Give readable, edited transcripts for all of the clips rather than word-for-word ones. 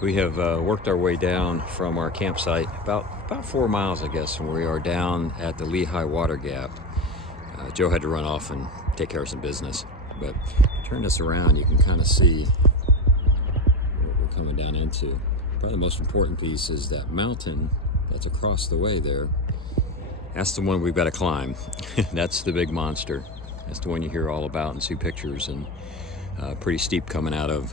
We have worked our way down from our campsite about 4 miles, I guess, from where we are down at the Lehi Water Gap. Joe had to run off and take care of some business, but turn this around, you can kind of see what we're coming down into. Probably the most important piece is that mountain that's across the way there. That's the one we've got to climb. That's the big monster. That's the one you hear all about and see pictures, and pretty steep coming out of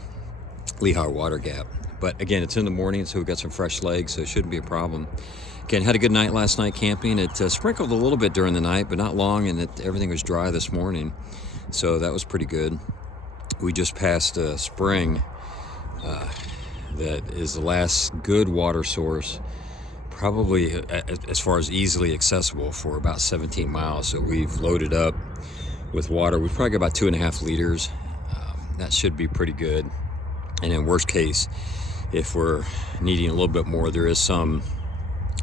Lehi Water Gap. But again, it's in the morning, so we've got some fresh legs, so it shouldn't be a problem. Again, had a good night last night camping. It sprinkled a little bit during the night, but not long, and everything was dry this morning, so that was pretty good. We just passed a spring that is the last good water source, probably as far as easily accessible, for about 17 miles. So we've loaded up with water. We've probably got about 2.5 liters. That should be pretty good. And in worst case, if we're needing a little bit more, there is some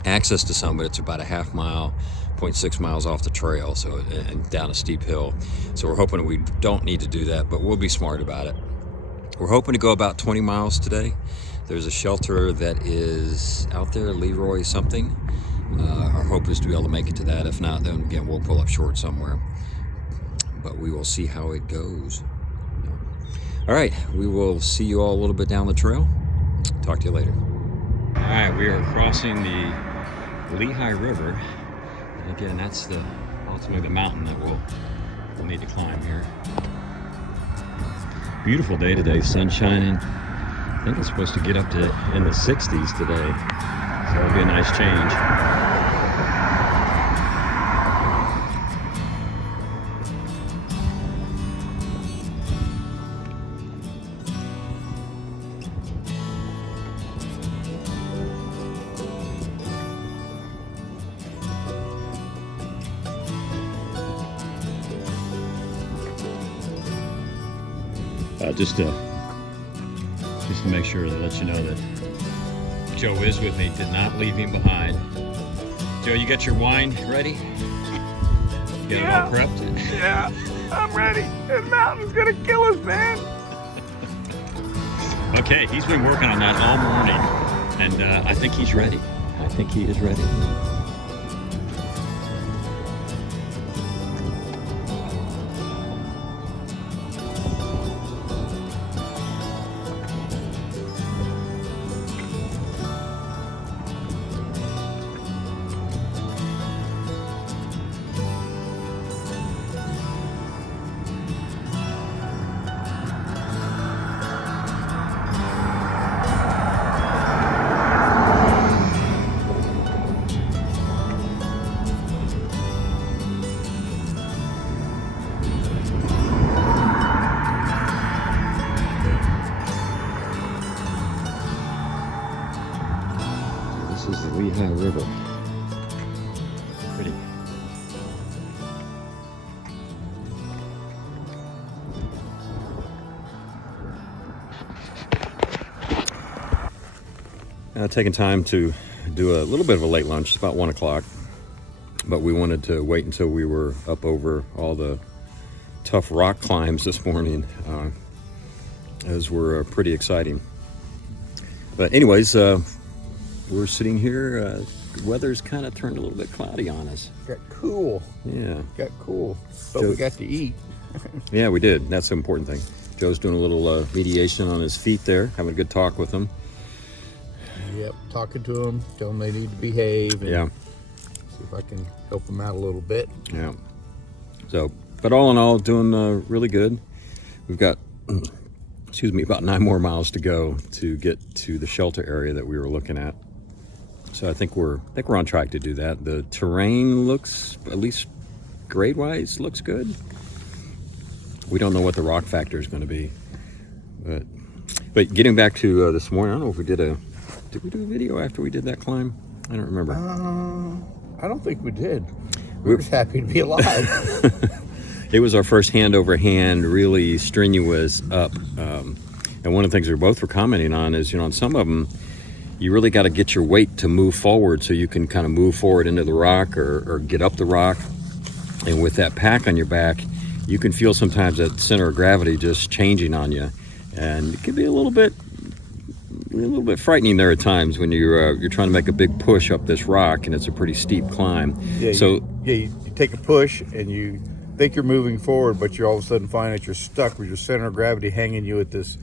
access to some, but it's about a half mile, 0.6 miles off the trail, so and down a steep hill. So we're hoping we don't need to do that, but we'll be smart about it. We're hoping to go about 20 miles today. There's a shelter that is out there, Leroy something. Our hope is to be able to make it to that. If not, then again, we'll pull up short somewhere. But we will see how it goes. All right, we will see you all a little bit down the trail. Talk to you later. All right, we are crossing the Lehi River. And again, that's ultimately the mountain that we'll need to climb here. Beautiful day today, sun shining. I think it's supposed to get up to in the 60s today, so it'll be a nice change. Just to make sure to let you know that Joe is with me, did not leave him behind. Joe, you got your wine ready? You got it all prepped? Yeah, I'm ready. This mountain's gonna kill us, man. Okay, he's been working on that all morning, and I think he's ready. I think he is ready. This is the Lehi River. Pretty. Taking time to do a little bit of a late lunch. It's about 1 o'clock, but we wanted to wait until we were up over all the tough rock climbs this morning, as were pretty exciting. But anyways, we're sitting here. The weather's kind of turned a little bit cloudy on us. Got cool. Yeah. Got cool. But we got to eat. Yeah, we did. That's the important thing. Joe's doing a little mediation on his feet there, having a good talk with them. Yep, talking to them, tell them they need to behave. And Yeah. see if I can help them out a little bit. Yeah. So, but all in all, doing really good. We've got, about 9 more miles to go to get to the shelter area that we were looking at. So I think we're on track to do that. The terrain looks, at least grade-wise, looks good. We don't know what the rock factor is going to be, but getting back to this morning, I don't know if we did we do a video after we did that climb? I don't remember. I don't think we did. We're just happy to be alive. It was our first hand-over-hand, really strenuous up. And one of the things we both were commenting on is, on some of them, you really got to get your weight to move forward so you can kind of move forward into the rock or get up the rock. And with that pack on your back, you can feel sometimes that center of gravity just changing on you. And it can be a little bit, little bit frightening there at times when you're trying to make a big push up this rock, and it's a pretty steep climb. Yeah, so you take a push and you think you're moving forward, but you all of a sudden find that you're stuck with your center of gravity hanging you at this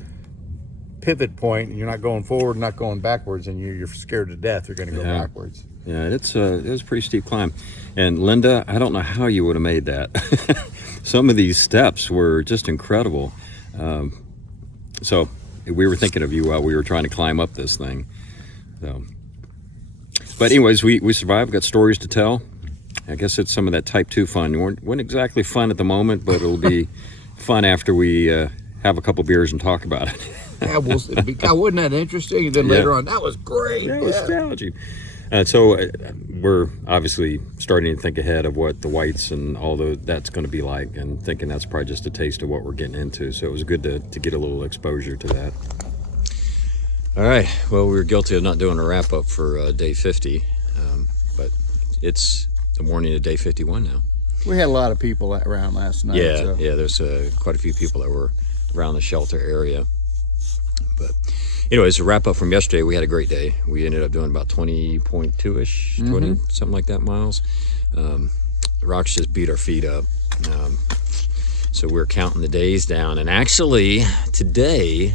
pivot point, and you're not going forward, not going backwards, and you're scared to death you're going to go backwards. Yeah, it was a pretty steep climb. And Linda, I don't know how you would have made that. Some of these steps were just incredible. So we were thinking of you while we were trying to climb up this thing. So, but anyways, we survived, got stories to tell. I guess it's some of that type 2 fun. It wasn't exactly fun at the moment, but it'll be fun after we have a couple beers and talk about it. Yeah, God, wasn't that interesting? And then later on, that was great. Yeah, it was challenging. So we're obviously starting to think ahead of what the whites and all that's going to be like, and thinking that's probably just a taste of what we're getting into. So it was good to get a little exposure to that. All right. Well, we were guilty of not doing a wrap up for day 50, but it's the morning of day 51 now. We had a lot of people around last night. Yeah, yeah. There's quite a few people that were around the shelter area. But anyways, to wrap up from yesterday, we had a great day. We ended up doing about 20.2-ish, 20, something like that miles. The rocks just beat our feet up. So we're counting the days down. And actually, today,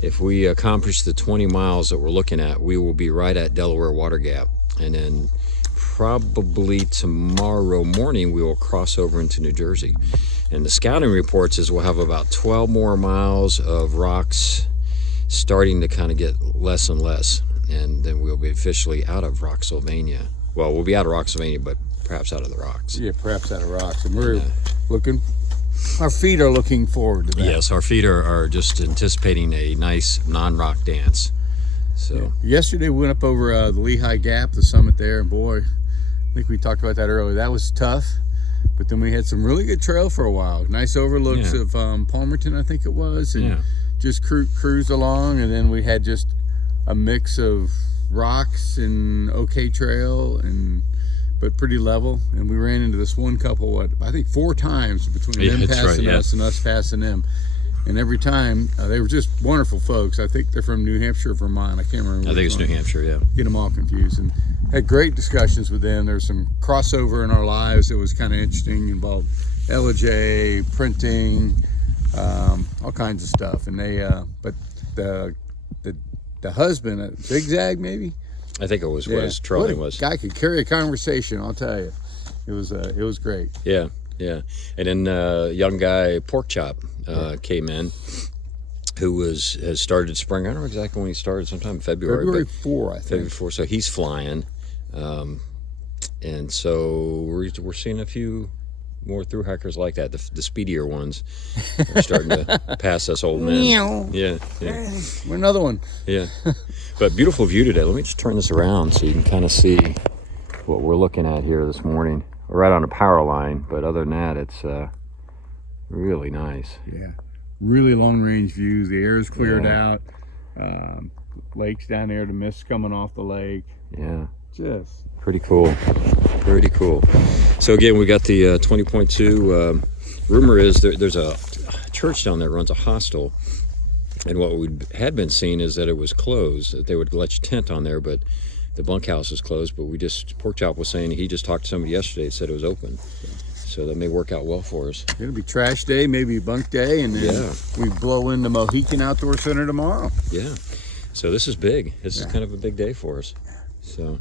if we accomplish the 20 miles that we're looking at, we will be right at Delaware Water Gap. And then probably tomorrow morning, we will cross over into New Jersey. And the scouting reports is we'll have about 12 more miles of rocks starting to kind of get less and less, and then we'll be officially out of Rocksylvania. Well, we'll be out of Rocksylvania, but perhaps out of the rocks. Yeah, perhaps out of rocks. And we're our feet are looking forward to that. Yes, our feet are just anticipating a nice non-rock dance. So yesterday we went up over the Lehigh Gap, the summit there, and boy, I think we talked about that earlier. That was tough, but then we had some really good trail for a while. Nice overlooks of Palmerton, I think it was, and just cruised along, and then we had just a mix of rocks and okay trail, but pretty level. And we ran into this one couple, I think 4 times between them passing us and us passing them. And every time, they were just wonderful folks. I think they're from New Hampshire or Vermont. I can't remember. I think it's New Hampshire, yeah. Get them all confused. And had great discussions with them. There was some crossover in our lives that was kind of interesting, involved LJ, printing, all kinds of stuff. And they, but the husband, Zigzag maybe? I think it was Charlie was. Guy could carry a conversation, I'll tell you. It was great. Yeah, yeah. And then young guy Pork Chop came in, who has started spring. I don't know exactly when he started, sometime in February. February 4, I think. February 4, so he's flying. And so we're seeing a few more through hikers like that. The speedier ones are starting to pass us old men. Yeah. Another one. Yeah. But beautiful view today. Let me just turn this around so you can kind of see what we're looking at here this morning. We're right on a power line, but other than that, it's really nice. Yeah. Really long range views. The air is cleared out. Lakes down there, the mist coming off the lake. Yeah. Just pretty cool. Pretty cool. So again, we got the 20.2. Rumor is there's a church down there that runs a hostel, and what we had been seeing is that it was closed, that they would let you tent on there, but the bunkhouse is closed. But Pork Chop was saying he just talked to somebody yesterday that said it was open. So that may work out well for us. It'll be trash day, maybe bunk day, and then we blow into Mohican Outdoor Center tomorrow. Yeah. So this is big. This is kind of a big day for us. So,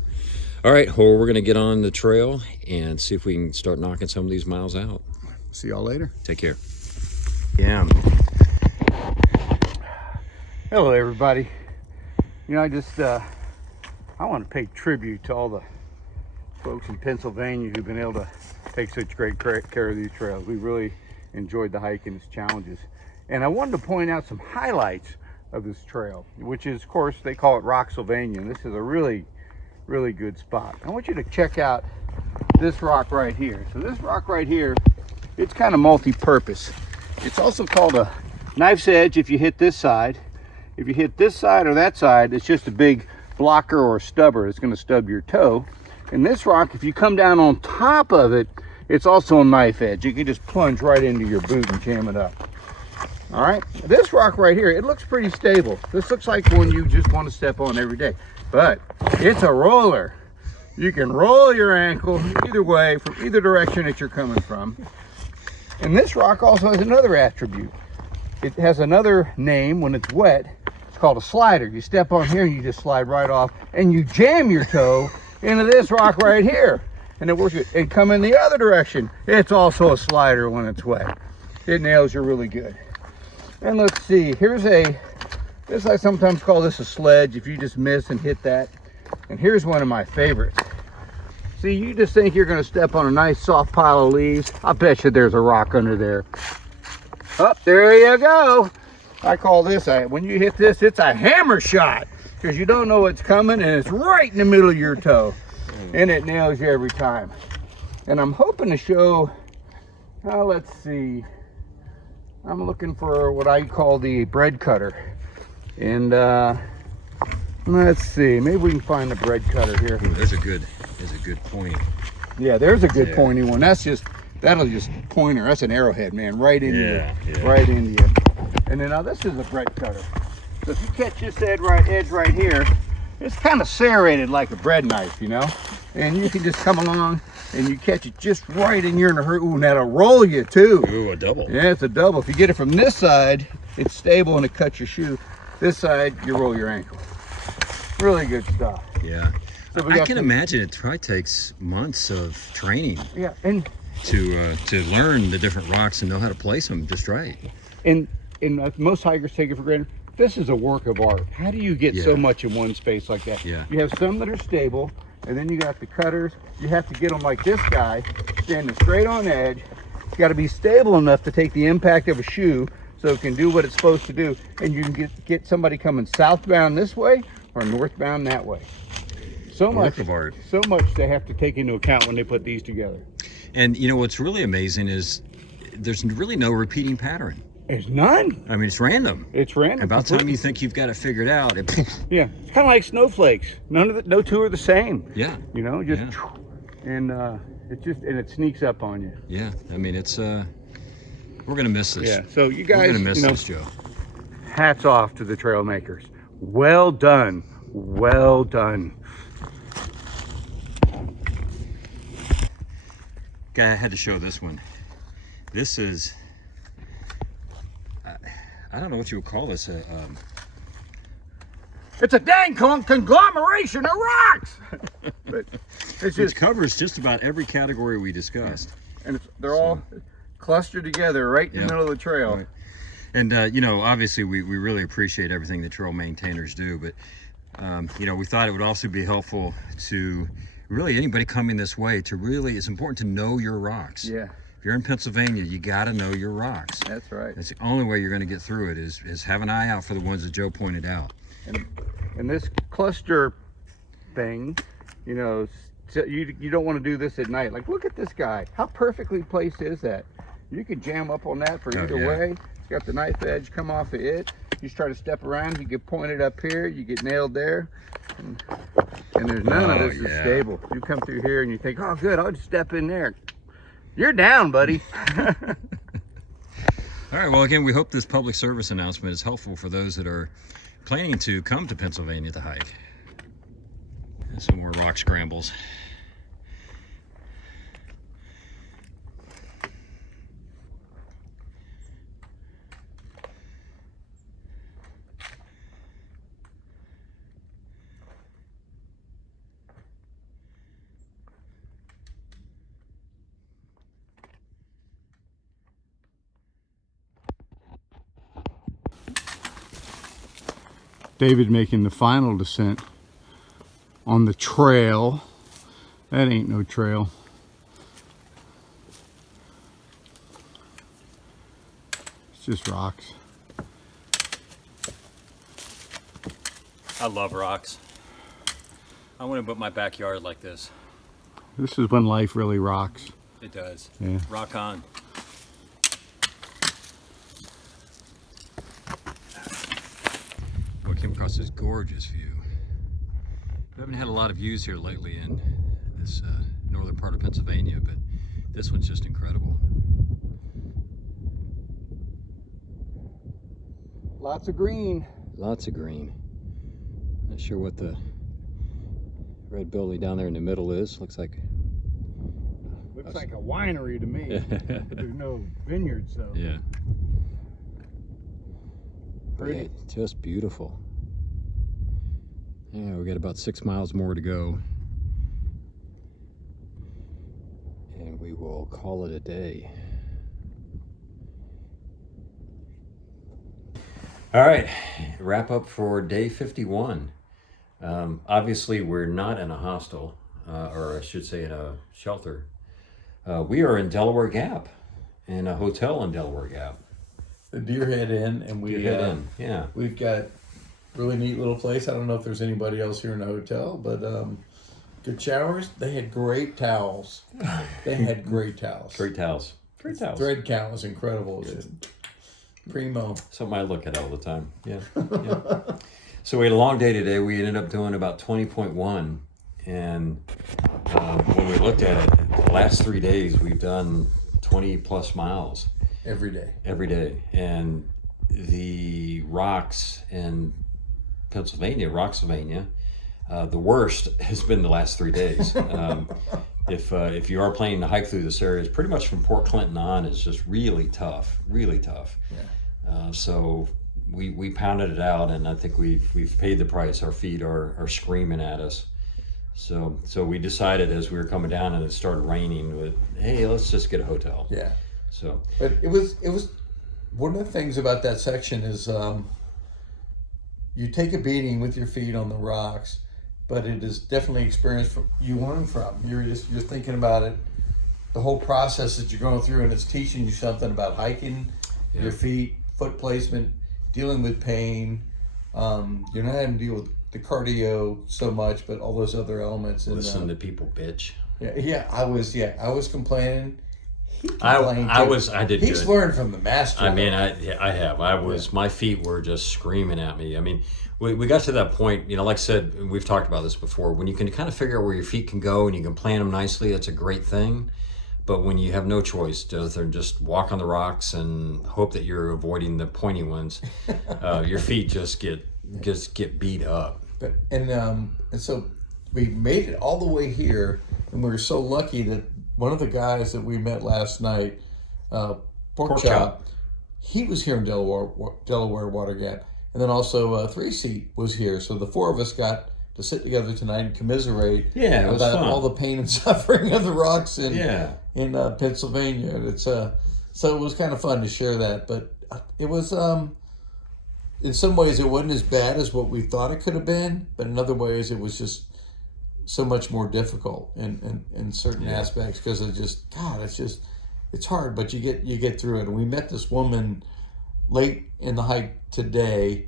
all right, well, we're going to get on the trail and see if we can start knocking some of these miles out. See y'all later. Take care. Yeah. Hello, everybody. You know, I want to pay tribute to all the folks in Pennsylvania who've been able to take such great care of these trails. We really enjoyed the hike and its challenges. And I wanted to point out some highlights of this trail, which is, of course, they call it Rocksylvania. And this is a really, really good spot. I want you to check out this rock right here. So this rock right here, it's kind of multi-purpose. It's also called a knife's edge if you hit this side. If you hit this side or that side, it's just a big blocker or a stubber. It's going to stub your toe. And this rock, if you come down on top of it, it's also a knife edge. You can just plunge right into your boot and jam it up. All right, this rock right here, it looks pretty stable. This looks like one you just want to step on every day, but it's a roller. You can roll your ankle either way from either direction that you're coming from. And this rock also has another attribute. It has another name when it's wet. It's called a slider. You step on here and you just slide right off, and you jam your toe into this rock right here, and it works good. And come in the other direction, it's also a slider when it's wet. It nails you really good. And let's see, this I sometimes call this a sledge if you just miss and hit that. And here's one of my favorites. See, you just think you're gonna step on a nice soft pile of leaves. I bet you there's a rock under there. Oh, there you go. I call this, when you hit this, it's a hammer shot, because you don't know what's coming and it's right in the middle of your toe. And it nails you every time. And I'm hoping to show, let's see, I'm looking for what I call the bread cutter. And let's see, maybe we can find the bread cutter here. Ooh, there's a good point. Yeah, there's a good pointy one. That'll just pointer. That's an arrowhead, man, right into you, right into you. And then now this is a bread cutter. So if you catch this edge right here, it's kind of serrated like a bread knife, you know. And you can just come along and you catch it just right in your ooh, and that'll roll you too. Ooh, a double. Yeah, it's a double. If you get it from this side, it's stable and it cuts your shoe. This side, you roll your ankle. Really good stuff. Yeah. So I can imagine it probably takes months of training. Yeah, and to learn the different rocks and know how to place them just right. And most hikers take it for granted. This is a work of art. How do you get so much in one space like that? Yeah. You have some that are stable, and then you got the cutters. You have to get them like this guy, standing straight on edge. It's got to be stable enough to take the impact of a shoe so it can do what it's supposed to do. And you can get somebody coming southbound this way or northbound that way. So much of art. So much they have to take into account when they put these together. And you know what's really amazing is there's really no repeating pattern. There's none. I mean, it's random. It's random. About the time you think you've got it figured out, yeah, it's kind of like snowflakes. No two are the same. Yeah. You know, just and it sneaks up on you. Yeah, I mean, it's we're gonna miss this. Yeah. So you guys, we're gonna miss this, Joe. Hats off to the trail makers. Well done. Well done. Guy, I had to show this one. This is, I don't know what you would call this. It's a dang conglomeration of rocks. But it covers just about every category we discussed. And they're all clustered together right in the middle of the trail. Right. And, you know, obviously we really appreciate everything the trail maintainers do, but, you know, we thought it would also be helpful to really anybody coming this way to really, it's important to know your rocks. Yeah. If you're in Pennsylvania, you got to know your rocks. That's right. That's the only way you're going to get through it is have an eye out for the ones that Joe pointed out. And this cluster thing, you know, you don't want to do this at night. Like, look at this guy. How perfectly placed is that? You could jam up on that for either way. It's got the knife edge come off of it. You just try to step around, you get pointed up here, you get nailed there. And there's none of this is stable. You come through here and you think, oh good, I'll just step in there. You're down, buddy. All right, well again, we hope this public service announcement is helpful for those that are planning to come to Pennsylvania to hike. And some more rock scrambles. David making the final descent on the trail. That ain't no trail. It's just rocks. I love rocks. I want to put my backyard like this. This is when life really rocks. It does. Yeah. Rock on. I came across this gorgeous view. We haven't had a lot of views here lately in this northern part of Pennsylvania, but this one's just incredible. Lots of green. Lots of green. Not sure what the red building down there in the middle is. Looks like like a winery to me. But there's no vineyards though. Yeah. Pretty. Yeah, just beautiful. Yeah, we got about 6 miles more to go. And we will call it a day. All right, wrap up for day 51. Obviously, we're not in a hostel, or I should say in a shelter. We are in Delaware Gap, in a hotel in Delaware Gap. The Deer Head Inn, and Yeah. we've got really neat little place. I don't know if there's anybody else here in the hotel, but good showers. They had great towels. Great towels. Great towels. Thread count was incredible. Just primo. Something I look at all the time. Yeah. So we had a long day today. We ended up doing about 20.1. And when we looked at it, the last 3 days, we've done 20 plus miles. Every day. And the rocks in Rocksylvania, the worst has been the last 3 days. If you are planning to hike through this area, it's pretty much from Port Clinton on is just really tough. Yeah. So we pounded it out, and I think we've paid the price. Our feet are screaming at us. So we decided as we were coming down and it started raining, hey, let's just get a hotel. Yeah. So, but it was one of the things about that section is you take a beating with your feet on the rocks, but it is definitely an experience you learn from. You're thinking about it, the whole process that you're going through, and it's teaching you something about hiking, your feet, foot placement, dealing with pain. You're not having to deal with the cardio so much, but all those other elements. Listen to people bitch. I was complaining. I did. He's good. learned from the master. I mean, I have. My feet were just screaming at me. I mean, we got to that point, like I said, we've talked about this before, when you can kind of figure out where your feet can go and you can plant them nicely, that's a great thing. But when you have no choice, just walk on the rocks and hope that you're avoiding the pointy ones, your feet just get beat up. But and so we made it all the way here, and we were so lucky that one of the guys that we met last night, Pork Chop, he was here in Delaware Water Gap, and then also 3 Seat was here. So the 4 of us got to sit together tonight and commiserate about all the pain and suffering of the rocks in Pennsylvania. And so it was kind of fun to share that, but it was in some ways it wasn't as bad as what we thought it could have been, but in other ways it was just so much more difficult in certain aspects, because it's hard, but you get through it. And we met this woman late in the hike today,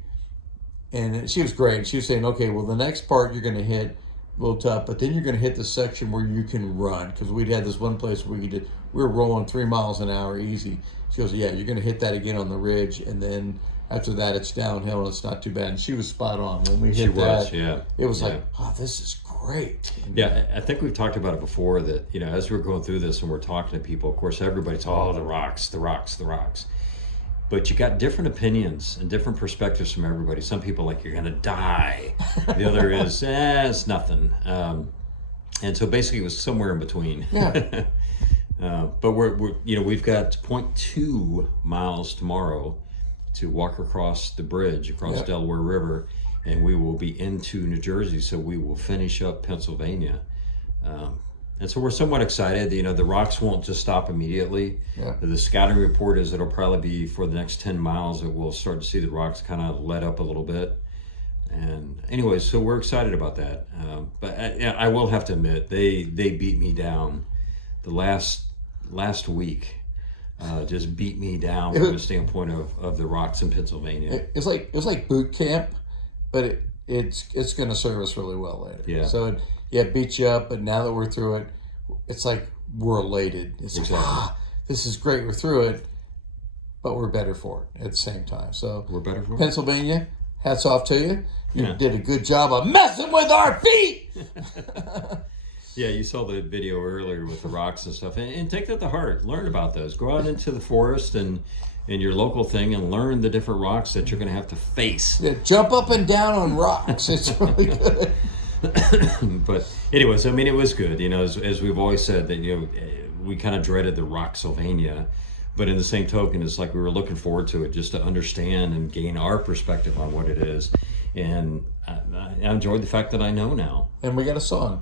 and she was great. She was saying, okay, well, the next part you're going to hit a little tough, but then you're going to hit the section where you can run, because we'd had this one place where we were rolling 3 miles an hour easy. She goes, yeah, you're going to hit that again on the ridge, and then after that it's downhill and it's not too bad. And she was spot on when we hit that. It was like, oh, this is great. Yeah, I think we've talked about it before that, as we're going through this and we're talking to people, of course, everybody's, the rocks. But you got different opinions and different perspectives from everybody. Some people like, you're going to die. The other is, it's nothing. And so basically it was somewhere in between. Yeah. But we've got 0.2 miles tomorrow to walk across the bridge, across Delaware River, and we will be into New Jersey, so we will finish up Pennsylvania. And so we're somewhat excited. The rocks won't just stop immediately. Yeah. The scouting report is it'll probably be for the next 10 miles that we'll start to see the rocks kind of let up a little bit. And anyway, so we're excited about that. But I will have to admit, they beat me down the last week. Just beat me down from the standpoint of the rocks in Pennsylvania. It was like boot camp, but it's going to serve us really well later. Yeah. So it beats you up, but now that we're through it, it's like we're elated. It's like, this is great. We're through it, but we're better for it at the same time. So we're better for it. Pennsylvania, hats off to you. You did a good job of messing with our feet. Yeah, you saw the video earlier with the rocks and stuff, and take that to heart. Learn about those. Go out into the forest and your local thing and learn the different rocks that you're going to have to face. Yeah, jump up and down on rocks. It's really good. But anyways, I mean, it was good. You know, as we've always said that, you know, we kind of dreaded the Rocksylvania, but in the same token, it's like we were looking forward to it just to understand and gain our perspective on what it is. And I enjoyed the fact that I know now. And we got a song.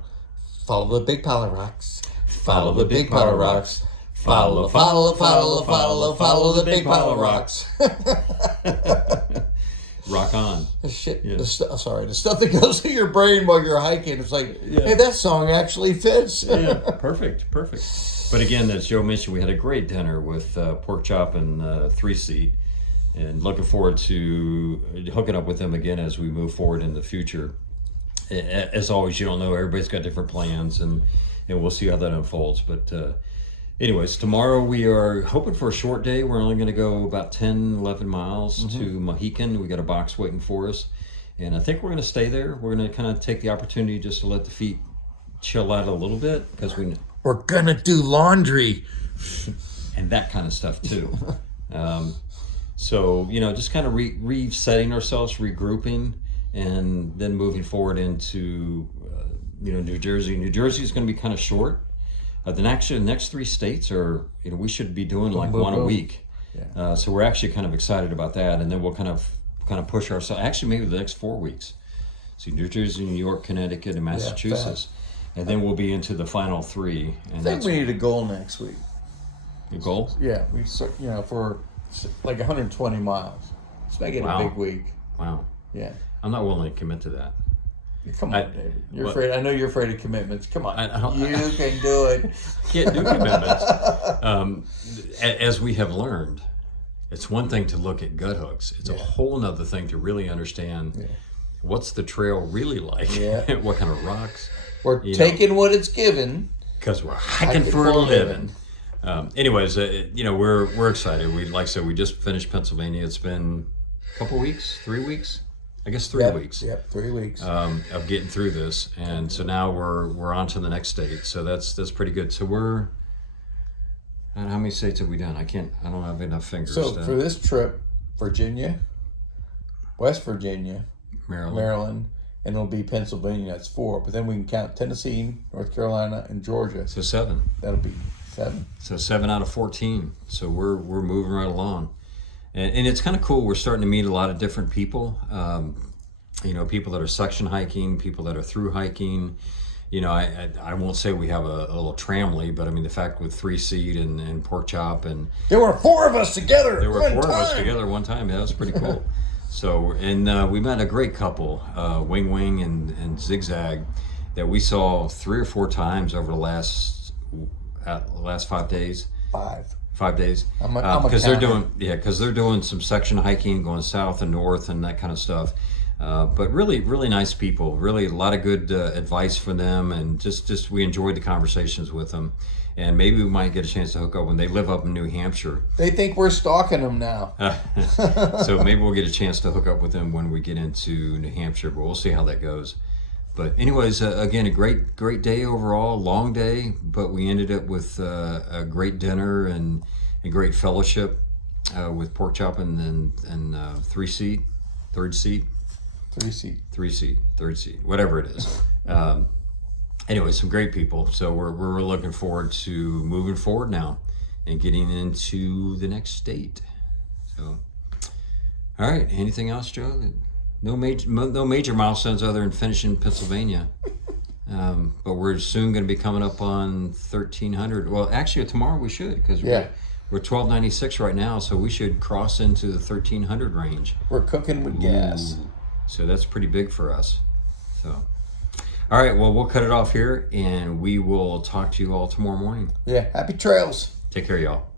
Follow the big pile of rocks. Follow the big pile of rocks. Follow the big pile of rocks. Rock on. The shit. Yeah. The stuff that goes through your brain while you're hiking. It's like, hey, that song actually fits. Yeah, perfect. But again, as Joe mentioned, we had a great dinner with pork chop and 3-seat, and looking forward to hooking up with them again as we move forward in the future. As always, you don't know, everybody's got different plans, and we'll see how that unfolds. But anyways, tomorrow we are hoping for a short day. We're only going to go about 10, 11 miles to Mohican. We got a box waiting for us, and I think we're going to stay there. We're going to kind of take the opportunity just to let the feet chill out a little bit, because we're going to do laundry and that kind of stuff too. So, you know, just kind of resetting ourselves, regrouping, and then moving forward into, you know, New Jersey. New Jersey is going to be kind of short. The next 3 states are, you know, we should be doing like one a week. Yeah. So we're actually kind of excited about that, and then we'll kind of push ourselves. Actually, maybe the next 4 weeks. So New Jersey, New York, Connecticut, and Massachusetts, and then we'll be into the final 3. And I think we need a goal next week. A goal? Yeah, for like 120 miles. Let's make it a big week. Wow. Yeah. I'm not willing to commit to that. Come on, David. You're afraid. I know you're afraid of commitments. Come on, you can do it. Can't do commitments. As we have learned, it's one thing to look at gut hooks. It's a whole nother thing to really understand what's the trail really like. Yeah. What kind of rocks. We're taking what it's given because we're hiking for a living. Anyways, you know, we're excited. Like I said, we just finished Pennsylvania. It's been a couple weeks, 3 weeks. I guess 3 weeks. Yep, 3 weeks. Of getting through this, and so now we're on to the next state. So that's pretty good. So we're, how many states have we done? I don't have enough fingers. So for this trip, Virginia, West Virginia, Maryland, and it'll be Pennsylvania. That's 4. But then we can count Tennessee, North Carolina, and Georgia. So 7. That'll be 7. So 7 out of 14. So we're moving right along. And it's kind of cool. We're starting to meet a lot of different people. You know, people that are section hiking, people that are through hiking. You know, I won't say we have a little tramley, but I mean the fact with 3-seat and pork chop, and there were 4 of us together. There were 4 of us together one time. Yeah, that was pretty cool. So, and we met a great couple, Wing and Zigzag, that we saw 3 or 4 times over the last 5 days. 5 days, because they're doing some section hiking, going south and north and that kind of stuff. But really nice people. Really a lot of good advice from them, and just we enjoyed the conversations with them. And maybe we might get a chance to hook up when they live up in New Hampshire. They think we're stalking them now. So maybe we'll get a chance to hook up with them when we get into New Hampshire. But we'll see how that goes. But anyways, again, a great day overall, long day, but we ended up with a great dinner and a great fellowship with pork chop and 3-seat, third seat, whatever it is. Anyway, some great people. So we're looking forward to moving forward now and getting into the next state. So, all right, anything else, Joe? No major milestones other than finishing Pennsylvania. But we're soon going to be coming up on 1,300. Well, actually, tomorrow we should, because we're 1,296 right now, so we should cross into the 1,300 range. We're cooking with gas. So that's pretty big for us. So, all right, well, we'll cut it off here, and we will talk to you all tomorrow morning. Yeah, happy trails. Take care, y'all.